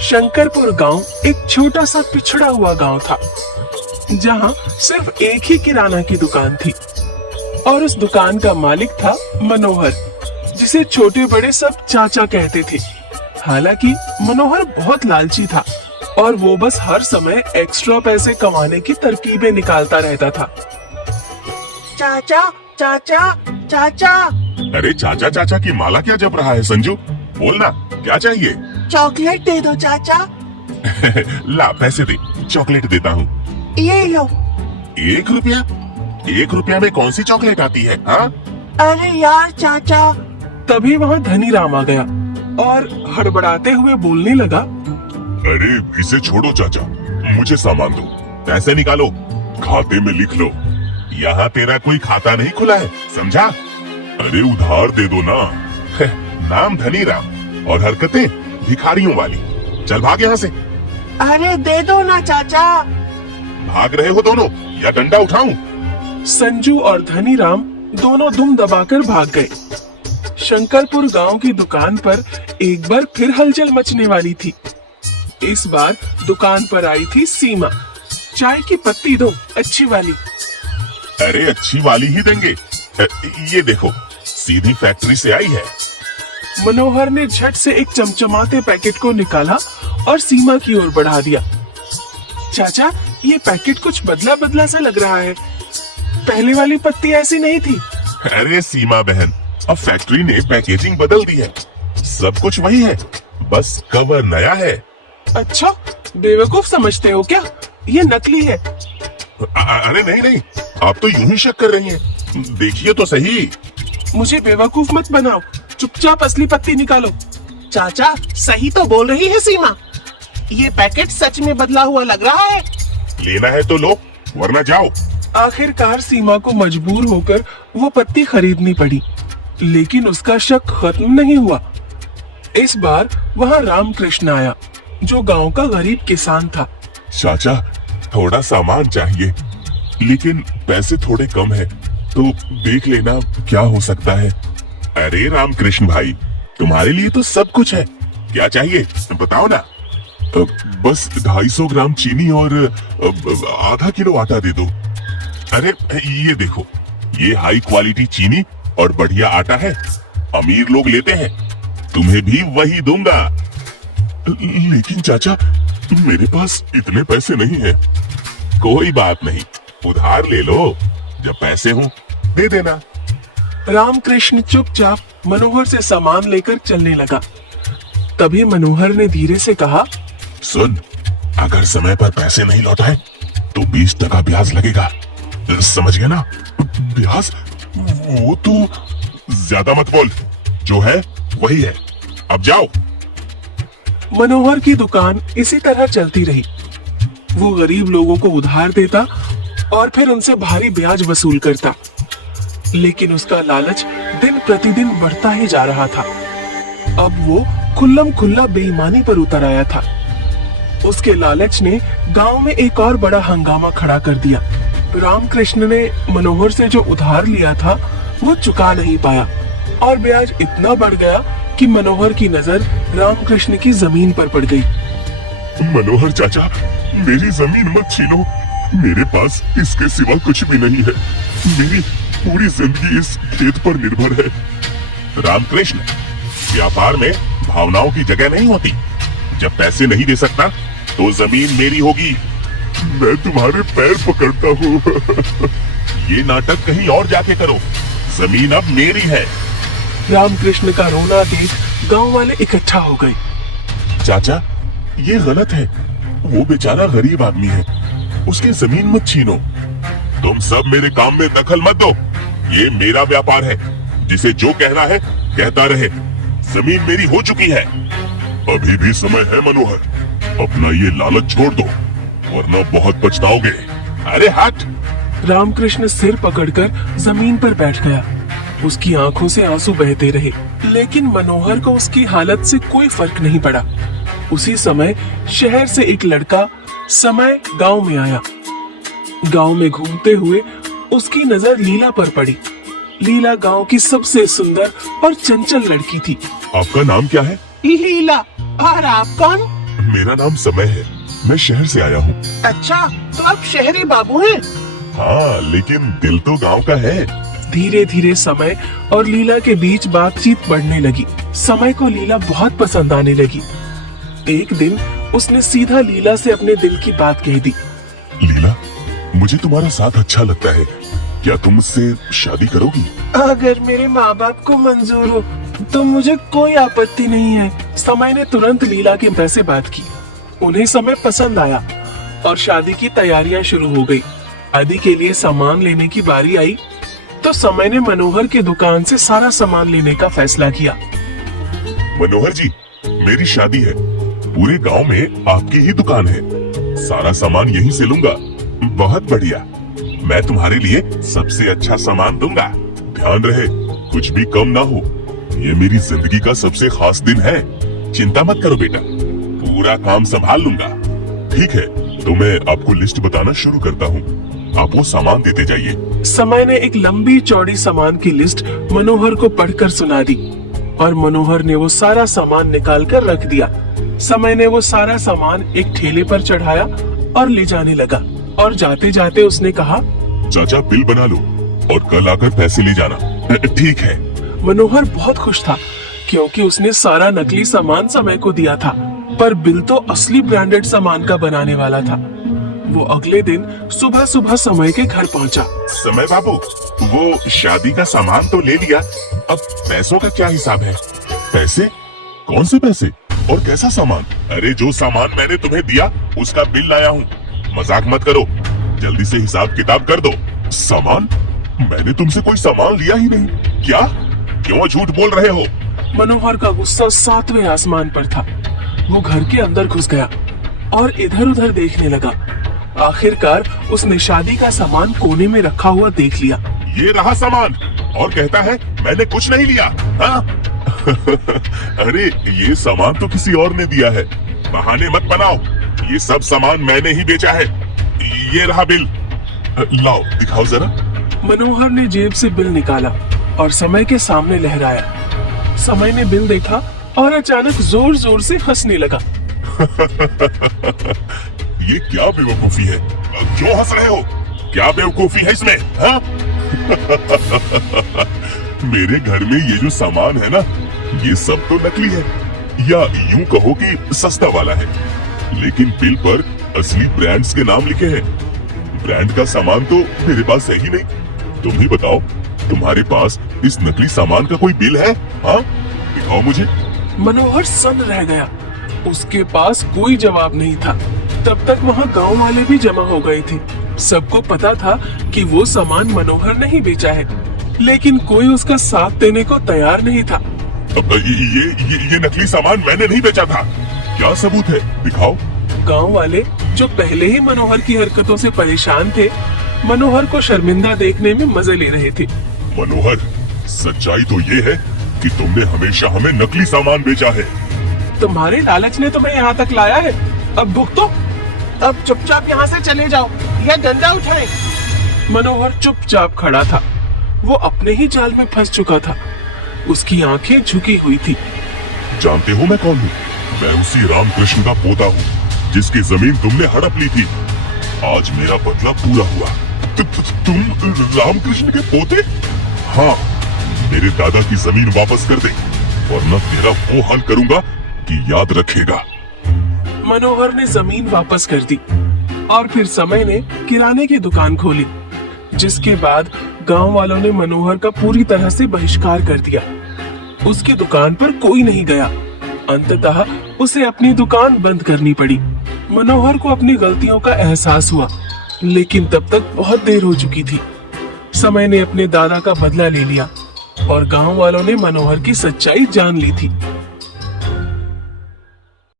शंकरपुर गांव एक छोटा सा पिछड़ा हुआ गांव था, जहां सिर्फ एक ही किराना की दुकान थी और उस दुकान का मालिक था मनोहर, जिसे छोटे बड़े सब चाचा कहते थे। हालांकि मनोहर बहुत लालची था और वो बस हर समय एक्स्ट्रा पैसे कमाने की तरकीबें निकालता रहता था। चाचा चाचा चाचा, अरे चाचा चाचा की माला क्या जप रहा है संजू? बोलना, क्या चाहिए? चॉकलेट दे दो चाचा। ला पैसे दे, चॉकलेट देता हूँ। ये लो। 1 रुपया? 1 रुपया में कौन सी चॉकलेट आती है? हाँ? अरे यार चाचा। तभी वहाँ धनी राम आ गया और हड़बड़ाते हुए बोलने लगा, अरे इसे छोड़ो चाचा, मुझे सामान दो, पैसे निकालो, खाते में लिख लो। यहाँ तेरा कोई खाता नहीं खुला है, समझा? अरे उधार दे दो ना। नाम धनी राम और हरकतें भिखारियों वाली। चल भाग यहाँ से। अरे दे दो ना चाचा। भाग रहे हो दोनों या डंडा उठाऊं? संजू और धनी राम दोनों दुम दबाकर भाग गए। शंकरपुर गांव की दुकान पर एक बार फिर हलचल मचने वाली थी। इस बार दुकान पर आई थी सीमा। चाय की पत्ती दो, अच्छी वाली। अरे अच्छी वाली ही देंगे। ये देखो, सीधी फैक्ट्री से आई है। मनोहर ने झट से एक चमचमाते पैकेट को निकाला और सीमा की ओर बढ़ा दिया। चाचा, ये पैकेट कुछ बदला बदला सा लग रहा है, पहले वाली पत्ती ऐसी नहीं थी। अरे सीमा बहन, अब फैक्ट्री ने पैकेजिंग बदल दी है, सब कुछ वही है, बस कवर नया है। अच्छा, बेवकूफ समझते हो क्या? ये नकली है। अरे नहीं नहीं, आप तो यूं ही शक कर रही हैं। देखिए तो सही। मुझे बेवकूफ मत बनाओ, चुपचाप असली पत्ती निकालो। चाचा सही तो बोल रही है सीमा, ये पैकेट सच में बदला हुआ लग रहा है। लेना है तो लो, वरना जाओ। आखिरकार सीमा को मजबूर होकर वो पत्ती खरीदनी पड़ी, लेकिन उसका शक खत्म नहीं हुआ। इस बार वहाँ रामकृष्ण आया, जो गांव का गरीब किसान था। चाचा, थोड़ा सामान चाहिए, लेकिन पैसे थोड़े कम है, तो देख लेना क्या हो सकता है। अरे रामकृष्ण भाई, तुम्हारे लिए तो सब कुछ है, क्या चाहिए बताओ ना। बस 250 ग्राम चीनी और आधा किलो आटा दे दो। अरे ये देखो, ये हाई क्वालिटी चीनी और बढ़िया आटा है, अमीर लोग लेते हैं, तुम्हें भी वही दूंगा। लेकिन चाचा, मेरे पास इतने पैसे नहीं है। कोई बात नहीं, उधार ले लो, जब पैसे हो दे देना। रामकृष्ण चुपचाप मनोहर से सामान लेकर चलने लगा। तभी मनोहर ने धीरे से कहा, सुन, अगर समय पर पैसे नहीं लौटाए तो 20% ब्याज लगेगा, समझ गया ना? ब्याज? वो तो ज्यादा मत बोल, जो है वही है, अब जाओ। मनोहर की दुकान इसी तरह चलती रही। वो गरीब लोगों को उधार देता और फिर उनसे भारी ब्याज वसूल करता, लेकिन उसका लालच दिन प्रतिदिन बढ़ता ही जा रहा था। अब वो खुल्लम खुल्ला बेईमानी पर उतर आया था। उसके लालच ने गांव में एक और बड़ा हंगामा खड़ा कर दिया। रामकृष्ण ने मनोहर से जो उधार लिया था वो चुका नहीं पाया और ब्याज इतना बढ़ गया कि मनोहर की नजर रामकृष्ण की जमीन पर पड़ गई। मनोहर चाचा, मेरी जमीन मत छीनो, मेरे पास इसके सिवा कुछ भी नहीं है, मेरी पूरी जिंदगी इस खेत पर निर्भर है। रामकृष्ण, व्यापार में भावनाओं की जगह नहीं होती, जब पैसे नहीं दे सकता तो जमीन मेरी होगी। मैं तुम्हारे पैर पकड़ता हूँ। ये नाटक कहीं और जाके करो, जमीन अब मेरी है। रामकृष्ण का रोना देख गांव वाले इकट्ठा हो गए। चाचा, ये गलत है, वो बेचारा गरीब आदमी है, उसकी जमीन मत छीनो। तुम सब मेरे काम में दखल मत दो, ये मेरा व्यापार है, जिसे जो कहना है कहता रहे, जमीन मेरी हो चुकी है। अभी भी समय है मनोहर, अपना ये लालच छोड़ दो, वरना बहुत पछताओगे। अरे हट! रामकृष्ण सिर पकड़कर जमीन पर बैठ गया। उसकी आंखों से आंसू बहते रहे, लेकिन मनोहर को उसकी हालत से कोई फर्क नहीं पड़ा। उसी समय शहर से एक लड़का समय गांव में आया। गांव में घूमते हुए उसकी नजर लीला पर पड़ी। लीला गांव की सबसे सुंदर और चंचल लड़की थी। आपका नाम क्या है? लीला। और आप कौन? मेरा नाम समय है, मैं शहर से आया हूँ। अच्छा, तो आप शहरी बाबू हैं? हाँ, लेकिन दिल तो गांव का है। धीरे धीरे समय और लीला के बीच बातचीत बढ़ने लगी। समय को लीला बहुत पसंद आने लगी। एक दिन उसने सीधा लीला से अपने दिल की बात कह दी। लीला, मुझे तुम्हारा साथ अच्छा लगता है, क्या तुम मुझसे शादी करोगी? अगर मेरे माँ बाप को मंजूर हो तो मुझे कोई आपत्ति नहीं है। समय ने तुरंत लीला के पिता से बात की। उन्हें समय पसंद आया और शादी की तैयारियां शुरू हो गई। शादी के लिए सामान लेने की बारी आई तो समय ने मनोहर की दुकान से सारा सामान लेने का फैसला किया। मनोहर जी, मेरी शादी है, पूरे गांव में आपकी ही दुकान है, सारा सामान यहीं से लूंगा। बहुत बढ़िया, मैं तुम्हारे लिए सबसे अच्छा सामान दूंगा। ध्यान रहे कुछ भी कम ना हो, ये मेरी जिंदगी का सबसे खास दिन है। चिंता मत करो बेटा, पूरा काम संभाल लूंगा। ठीक है, तो मैं आपको लिस्ट बताना शुरू करता हूँ, आप वो सामान देते जाइए। समय ने एक लंबी चौड़ी सामान की लिस्ट मनोहर को पढ़कर सुना दी और मनोहर ने वो सारा सामान निकाल कर रख दिया। समय ने वो सारा सामान एक ठेले पर चढ़ाया और ले जाने लगा और जाते जाते उसने कहा, चाचा बिल बना लो और कल आकर पैसे ले जाना। ठीक है। मनोहर बहुत खुश था क्योंकि उसने सारा नकली सामान समय को दिया था, पर बिल तो असली ब्रांडेड सामान का बनाने वाला था। वो अगले दिन सुबह सुबह समय के घर पहुंचा। समय बाबू, वो शादी का सामान तो ले लिया, अब पैसों का क्या हिसाब है? पैसे? कौन से पैसे और कैसा सामान? अरे जो सामान मैंने तुम्हें दिया उसका बिल लाया हूँ, मजाक मत करो, जल्दी से हिसाब किताब कर दो। सामान? मैंने तुमसे कोई सामान लिया ही नहीं। क्या? क्यों झूठ बोल रहे हो? मनोहर का गुस्सा 7वें आसमान पर था। वो घर के अंदर घुस गया और इधर उधर देखने लगा। आखिरकार उसने शादी का सामान कोने में रखा हुआ देख लिया। ये रहा सामान, और कहता है मैंने कुछ नहीं लिया। हाँ? अरे ये सामान तो किसी और ने दिया है, बहाने मत बनाओ, ये सब सामान मैंने ही बेचा है। ये रहा बिल, लाओ दिखाओ जरा। मनोहर ने जेब से बिल निकाला और समय के सामने लहराया। समय ने बिल देखा और अचानक जोर जोर से हंसने लगा। ये क्या बेवकूफी है? क्यों हंस रहे हो? क्या बेवकूफी है इसमें? हाँ? मेरे घर में ये जो सामान है ना, ये सब तो नकली है, या यूं कहो कि सस्ता वाला है, लेकिन बिल पर असली ब्रांड्स के नाम लिखे हैं। ब्रांड का सामान तो मेरे पास है ही नहीं। तुम ही बताओ, तुम्हारे पास इस नकली सामान का कोई बिल है? हाँ, दिखाओ मुझे। मनोहर सन्न रह गया, उसके पास कोई जवाब नहीं था। तब तक वहाँ गांव वाले भी जमा हो गए थे। सबको पता था कि वो सामान मनोहर नहीं बेचा है, लेकिन कोई उसका साथ देने को तैयार नहीं था। ये नकली सामान मैंने नहीं बेचा था, क्या सबूत है? दिखाओ। गांव वाले जो पहले ही मनोहर की हरकतों से परेशान थे, मनोहर को शर्मिंदा देखने में मजे ले रहे थे। मनोहर, सच्चाई तो ये है कि तुमने हमेशा हमें नकली सामान बेचा है। तुम्हारे लालच ने तुम्हें यहाँ तक लाया है, अब भुगतो। अब चुपचाप यहाँ से चले जाओ या डंडा उठाएं। मनोहर चुपचाप खड़ा था, वो अपने ही जाल में फंस चुका था। उसकी आंखें झुकी हुई थी। जानते हो मैं कौन हूँ? मैं उसी रामकृष्ण का पोता हूँ जिसकी जमीन तुमने हड़प ली थी। आज मेरा बदला पूरा हुआ। तुम रामकृष्ण के पोते? हाँ, मेरे दादा की जमीन वापस कर दे, वरना तेरा वो हाल करूंगा कि याद रखेगा। मनोहर ने जमीन वापस कर दी और फिर समय ने किराने की दुकान खोली, जिसके बाद गांव वालों ने मनोहर का पूरी तरह से बहिष्कार कर दिया। उसकी दुकान पर कोई नहीं गया। अंततः उसे अपनी दुकान बंद करनी पड़ी। मनोहर को अपनी गलतियों का एहसास हुआ, लेकिन तब तक बहुत देर हो चुकी थी। समय ने अपने दादा का बदला ले लिया और गांव वालों ने मनोहर की सच्चाई जान ली थी।